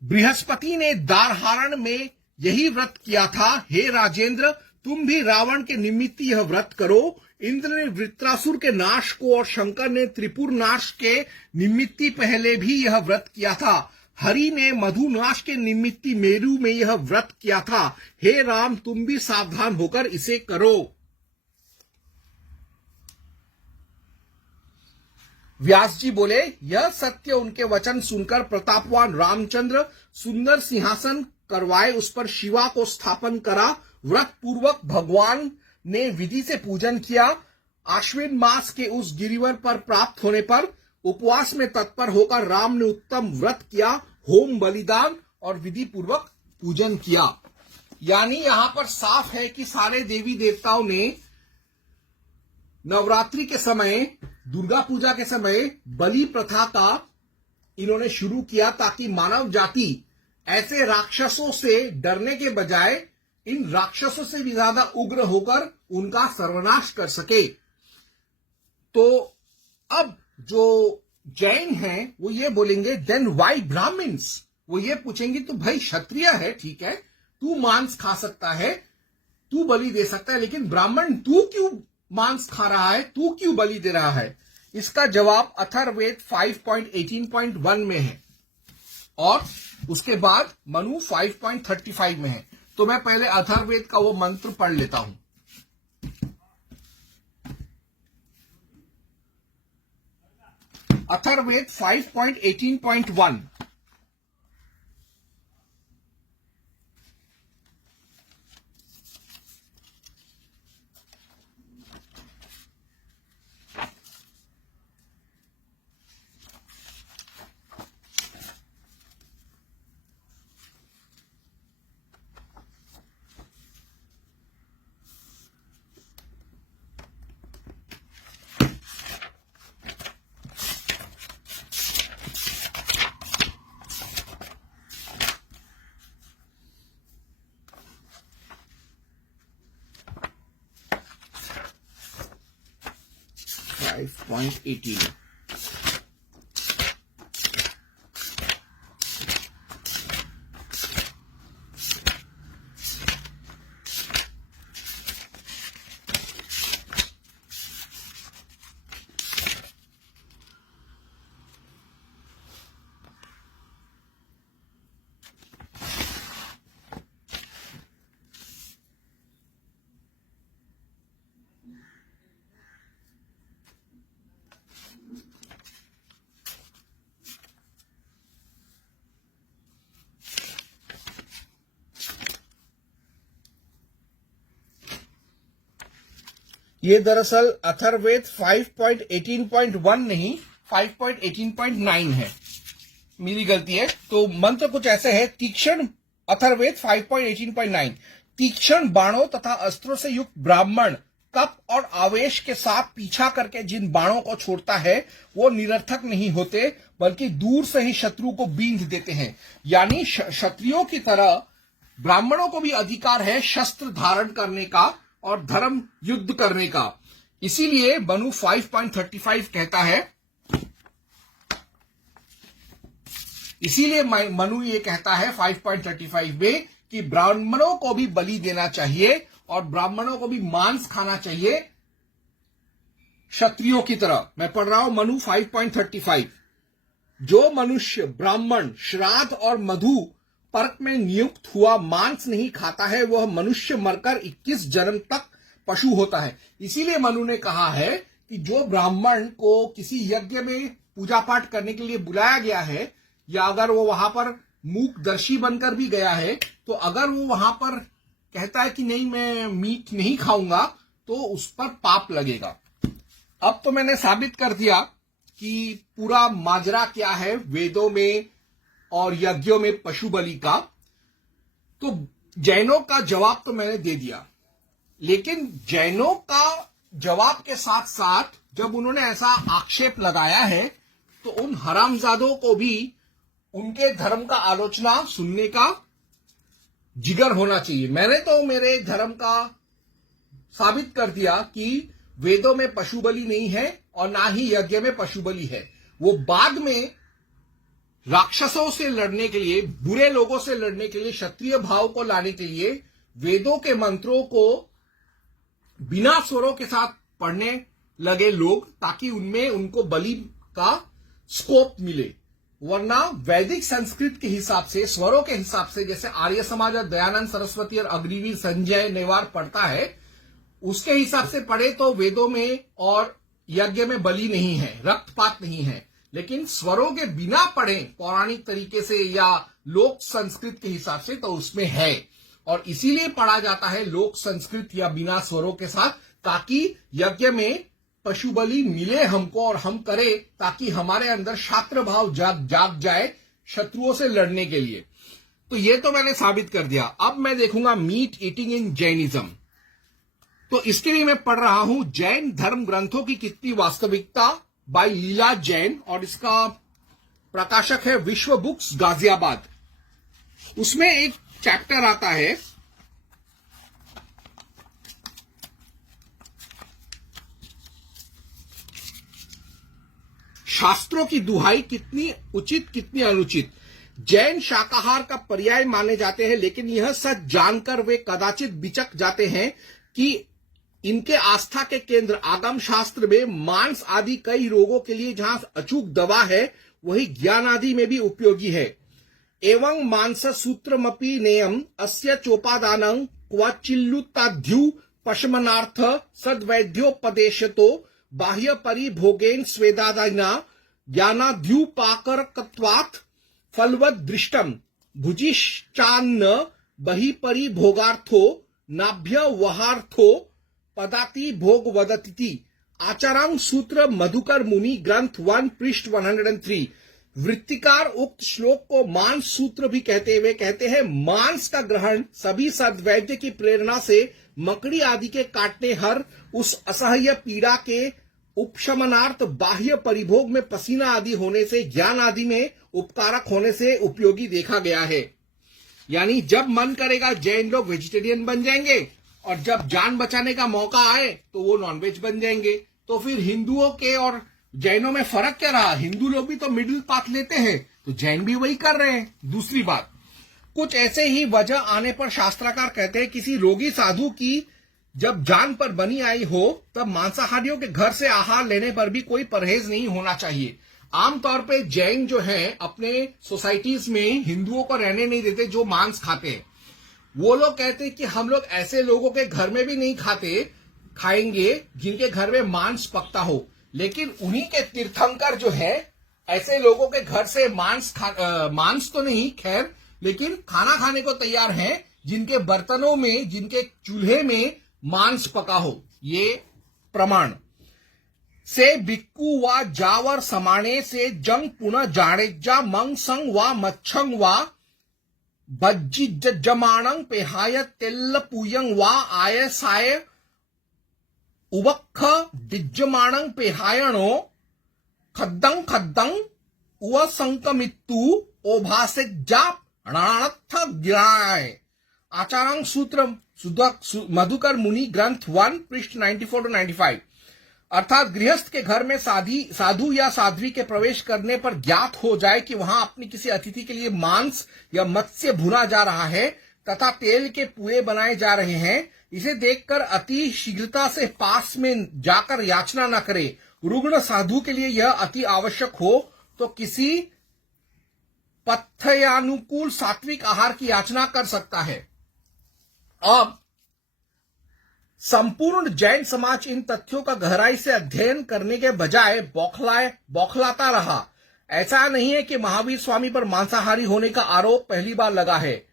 बृहस्पति ने दारहरण में यही व्रत किया था। हे राजेंद्र, तुम भी रावण के निमित्त यह व्रत करो। इंद्र ने वृत्रासुर के नाश को और शंकर ने त्रिपुर नाश के निमित्ती पहले भी यह व्रत किया था। हरि ने मधुनाश के निमित्ती मेरु में यह व्रत किया था। हे राम, तुम भी सावधान होकर इसे करो। व्यास जी बोले, यह सत्य उनके वचन सुनकर प्रतापवान रामचंद्र सुंदर सिंहासन करवाए उस पर शिवा को स्थापन करा। व्रत पूर्वक भगवान ने विधि से पूजन किया। आश्विन मास के उस गिरिवर पर प्राप्त होने पर उपवास में तत्पर होकर राम ने उत्तम व्रत किया, होम बलिदान और विधि पूर्वक पूजन किया। यानी यहां पर साफ है कि सारे देवी देवताओं ने नवरात्रि के समय, दुर्गा पूजा के समय बलि प्रथा का इन्होंने शुरू किया ताकि मानव जाति ऐसे राक्षसों से डरने के बजाय इन राक्षसों से भी ज्यादा उग्र होकर उनका सर्वनाश कर सके। तो अब जो जैन हैं वो ये बोलेंगे, देन व्हाई ब्राह्मण्स? वो ये पूछेंगे, तो भाई क्षत्रिय है, ठीक है, तू मांस खा सकता है, तू बलि दे सकता है, लेकिन ब्राह्मण तू क्यों मांस खा रहा है, तू क्यों बलि दे रहा है? इसका जवाब अथर्ववेद 5.18.1 में है और उसके बाद मनु 5.35 में है। तो मैं पहले अथर्ववेद का वो मंत्र पढ़ लेता हूं। अथर्ववेद 5.18.1। ये दरअसल अथर्ववेद 5.18.1 नहीं 5.18.9 है, मेरी गलती है। तो मंत्र कुछ ऐसे है, तीक्ष्ण, अथर्ववेद 5.18.9, तीक्ष्ण बाणों तथा अस्त्रों से युक्त ब्राह्मण तप और आवेश के साथ पीछा करके जिन बाणों को छोड़ता है वो निरर्थक नहीं होते, बल्कि दूर से ही शत्रु को बींध देते हैं। यानी क्षत्रियों की तरह ब्राह्मणों को भी अधिकार है शस्त्र धारण करने का और धर्म युद्ध करने का। इसीलिए मनु 5.35 कहता है, इसीलिए मनु ये कहता है 5.35 में कि ब्राह्मणों को भी बलि देना चाहिए और ब्राह्मणों को भी मांस खाना चाहिए क्षत्रियों की तरह। मैं पढ़ रहा हूं मनु 5.35। जो मनुष्य ब्राह्मण श्राद्ध और मधु पर्क में नियुक्त हुआ मांस नहीं खाता है वह मनुष्य मरकर 21 जन्म तक पशु होता है। इसीलिए मनु ने कहा है कि जो ब्राह्मण को किसी यज्ञ में पूजा पाठ करने के लिए बुलाया गया है या अगर वो वहां पर मूकदर्शी बनकर भी गया है, तो अगर वो वहां पर कहता है कि नहीं मैं मीट नहीं खाऊंगा तो उस पर पाप लगेगा। अब तो मैंने साबित कर दिया कि पूरा माजरा क्या है वेदों में और यज्ञों में पशु बलि का। तो जैनों का जवाब तो मैंने दे दिया, लेकिन जैनों का जवाब के साथ साथ जब उन्होंने ऐसा आक्षेप लगाया है तो उन हरामजादों को भी उनके धर्म का आलोचना सुनने का जिगर होना चाहिए। मैंने तो मेरे धर्म का साबित कर दिया कि वेदों में पशु बलि नहीं है और ना ही यज्ञ में पशु बलि है। वो बाद में राक्षसों से लड़ने के लिए, बुरे लोगों से लड़ने के लिए, क्षत्रिय भाव को लाने के लिए वेदों के मंत्रों को बिना स्वरों के साथ पढ़ने लगे लोग, ताकि उनमें उनको बलि का स्कोप मिले। वरना वैदिक संस्कृत के हिसाब से, स्वरों के हिसाब से, जैसे आर्य समाज और दयानंद सरस्वती और अग्निवीर संजय नेवार पढ़ता है, उसके हिसाब से पढ़े तो वेदों में और यज्ञ में बलि नहीं है, रक्तपात नहीं है। लेकिन स्वरों के बिना पढ़े पौराणिक तरीके से या लोक संस्कृत के हिसाब से तो उसमें है, और इसीलिए पढ़ा जाता है लोक संस्कृत या बिना स्वरों के साथ, ताकि यज्ञ में पशु बलि मिले हमको और हम करें, ताकि हमारे अंदर शास्त्र भाव जाग जाए शत्रुओं से लड़ने के लिए। तो ये तो मैंने साबित कर दिया। अब मैं देखूंगा मीट ईटिंग इन जैनिज्म। तो इसके लिए मैं पढ़ रहा हूं जैन धर्म ग्रंथों की कितनी वास्तविकता बाय लीला जैन, और इसका प्रकाशक है विश्व बुक्स गाजियाबाद। उसमें एक चैप्टर आता है शास्त्रों की दुहाई कितनी उचित कितनी अनुचित। जैन शाकाहार का पर्याय माने जाते हैं, लेकिन यह सच जानकर वे कदाचित बिचक जाते हैं कि इनके आस्था के केंद्र आगम शास्त्र में मांस आदि कई रोगों के लिए जहां अचूक दवा है, वही ज्ञान आदि में भी उपयोगी है। एवं मांस सूत्रमपि नेयम अस्य चोपादानं क्वचिल्लुताद्यु पशमनार्थ सद्वैद्योपदेशतो बाह्य परिभोगेन स्वेदादिना ज्ञानाद्युपाकरकत्वात् फलवद दृष्टम भुजिश्चान्न बहि परिभोगार्थो नाभ्यवहार्थो पदाति भोग वदति। आचारांग सूत्र मधुकर मुनि ग्रंथ 1 पृष्ठ 103। वृत्तिकार उक्त श्लोक को मांस सूत्र भी कहते हैं मांस का ग्रहण सभी सद्वैद्य की प्रेरणा से मकड़ी आदि के काटने हर उस असह्य पीड़ा के उपशमनार्थ बाह्य परिभोग में पसीना आदि होने से ज्ञान आदि में उपकारक होने से उपयोगी देखा गया है। यानी जब मन करेगा जैन लोग वेजिटेरियन बन जाएंगे, और जब जान बचाने का मौका आए तो वो नॉनवेज बन जाएंगे। तो फिर हिंदुओं के और जैनों में फर्क क्या रहा? हिंदू लोग भी तो मिडिल पाथ लेते हैं, तो जैन भी वही कर रहे हैं। दूसरी बात, कुछ ऐसे ही वजह आने पर शास्त्रकार कहते हैं किसी रोगी साधु की जब जान पर बनी आई हो, तब मांसाहारियों के घर से आहार लेने पर भी कोई परहेज नहीं होना चाहिए। आमतौर पे जैन जो है अपने सोसाइटीज में हिंदुओं को रहने नहीं देते जो मांस खाते हैं। वो लोग कहते हैं कि हम लोग ऐसे लोगों के घर में भी नहीं खाएंगे जिनके घर में मांस पकता हो। लेकिन उन्हीं के तीर्थंकर जो है ऐसे लोगों के घर से मांस तो नहीं खैर, लेकिन खाना खाने को तैयार हैं जिनके बर्तनों में, जिनके चूल्हे में मांस पका हो। ये प्रमाण से बिक्कू व जावर समाने से जंग पुनः जाड़ेजा मंग संग व मच्छंग व बज्जिजमाणं पेहाय तेल्ल पूयं वा आय साय उवक्ख डिज्जमाणं पेहायणो खद्दं खद्दं उव संकमित्तु ओभासे जाप णाणत्थ गिराय। आचारांग सूत्र मधुकर मुनि ग्रंथ 1 पृष्ठ 94 to 95। अर्थात गृहस्थ के घर में साधु या साध्वी के प्रवेश करने पर ज्ञात हो जाए कि वहां अपनी किसी अतिथि के लिए मांस या मत्स्य भुना जा रहा है तथा तेल के पुए बनाए जा रहे हैं, इसे देखकर अति शीघ्रता से पास में जाकर याचना न करे। रुग्ण साधु के लिए यह अति आवश्यक हो तो किसी पथ्यानुकूल सात्विक आहार की याचना कर सकता है। अब संपूर्ण जैन समाज इन तथ्यों का गहराई से अध्ययन करने के बजाय बौखलाता रहा। ऐसा नहीं है कि महावीर स्वामी पर मांसाहारी होने का आरोप पहली बार लगा है।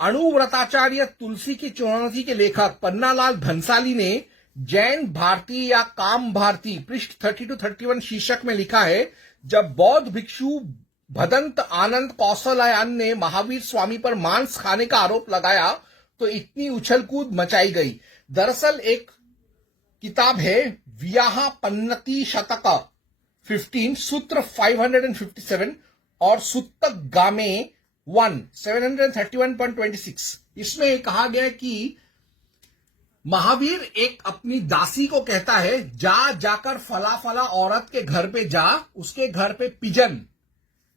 अणुव्रताचार्य तुलसी की चुनौती के लेखक पन्नालाल भंसाली ने जैन भारती या काम भारती पृष्ठ 30 to 31 शीर्षक में लिखा है, जब बौद्ध भिक्षु भदंत आनंद कौशलायन ने महावीर स्वामी पर मांस खाने का आरोप लगाया तो इतनी उछलकूद मचाई गई। दरअसल एक किताब है व्याहा पन्नति शतक 15 सूत्र 557 और सुत्तक गामे 731.26 इसमें कहा गया कि महावीर एक अपनी दासी को कहता है, जाकर फला फला औरत के घर पे जा, उसके घर पे पिजन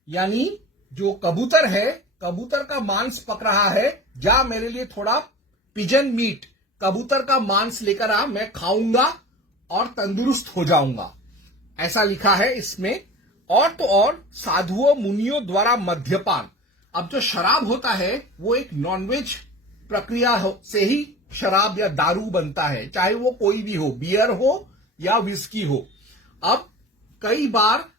यानी जो कबूतर है, कबूतर का मांस पक रहा है, जा मेरे लिए थोड़ा पिजन मीट, कबूतर का मांस लेकर आ, मैं खाऊंगा और तंदुरुस्त हो जाऊंगा। ऐसा लिखा है इसमें। और तो और साधुओं मुनियों द्वारा मद्यपान, अब जो शराब होता है वो एक नॉनवेज प्रक्रिया से ही शराब या दारू बनता है, चाहे वो कोई भी हो, बियर हो या विस्की हो। अब कई बार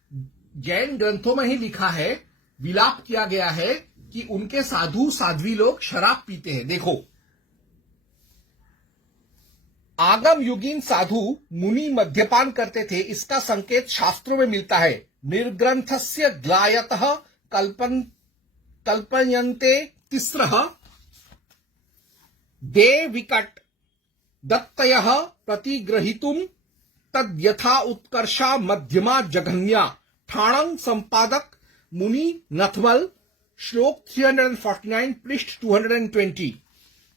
जैन ग्रंथों में ही लिखा है, विलाप किया गया है कि उनके साधु साध्वी लोग शराब पीते हैं। देखो, आगम युगीन साधु मुनि मद्यपान करते थे, इसका संकेत शास्त्रों में मिलता है। निर्ग्रंथस्य ग्लायतः कल्पयन्ते तिस्रः दे विकट दत्तयः प्रतिग्रहीतुम तद्यथा उत्कर्षा मध्यमा जघन्या। ठाणंग संपादक मुनि नथमल, श्लोक 349 पृष्ठ 220।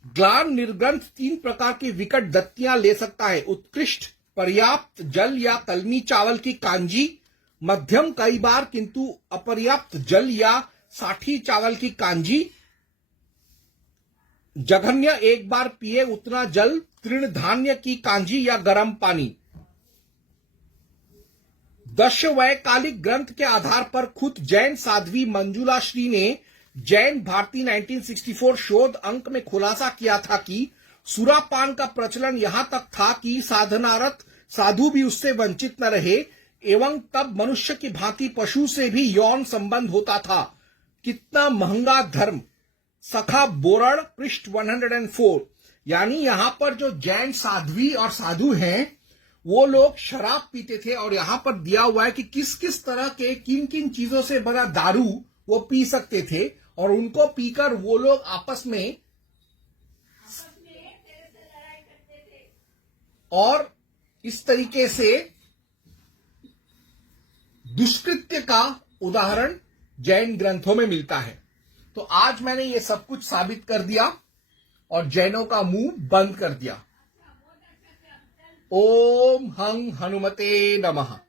ग्लान निर्ग्रंथ 3 प्रकार की विकट दत्तियां ले सकता है। उत्कृष्ट पर्याप्त जल या कलमी चावल की कांजी, मध्यम कई बार किंतु अपर्याप्त जल या साठी चावल की कांजी, जघन्य एक बार पिए उतना जल, तृण धान्य की कांजी या गर्म पानी। दशवैकालिक ग्रंथ के आधार पर खुद जैन साध्वी मंजुला श्री ने जैन भारती 1964 शोध अंक में खुलासा किया था कि सुरापान का प्रचलन यहां तक था कि साधनारत साधु भी उससे वंचित न रहे, एवं तब मनुष्य की भांति पशु से भी यौन संबंध होता था। कितना महंगा धर्म। सखा बोरण पृष्ठ 104। यानी यहां पर जो जैन साध्वी और साधु हैं वो लोग शराब पीते थे, और यहां पर दिया हुआ है कि किस किस तरह के किन किन चीजों से बना दारू वो पी सकते थे, और उनको पीकर वो लोग आपस में और इस तरीके से दुष्कृत्य का उदाहरण जैन ग्रंथों में मिलता है। तो आज मैंने ये सब कुछ साबित कर दिया और जैनों का मुंह बंद कर दिया। ओम हं हनुमते नमः।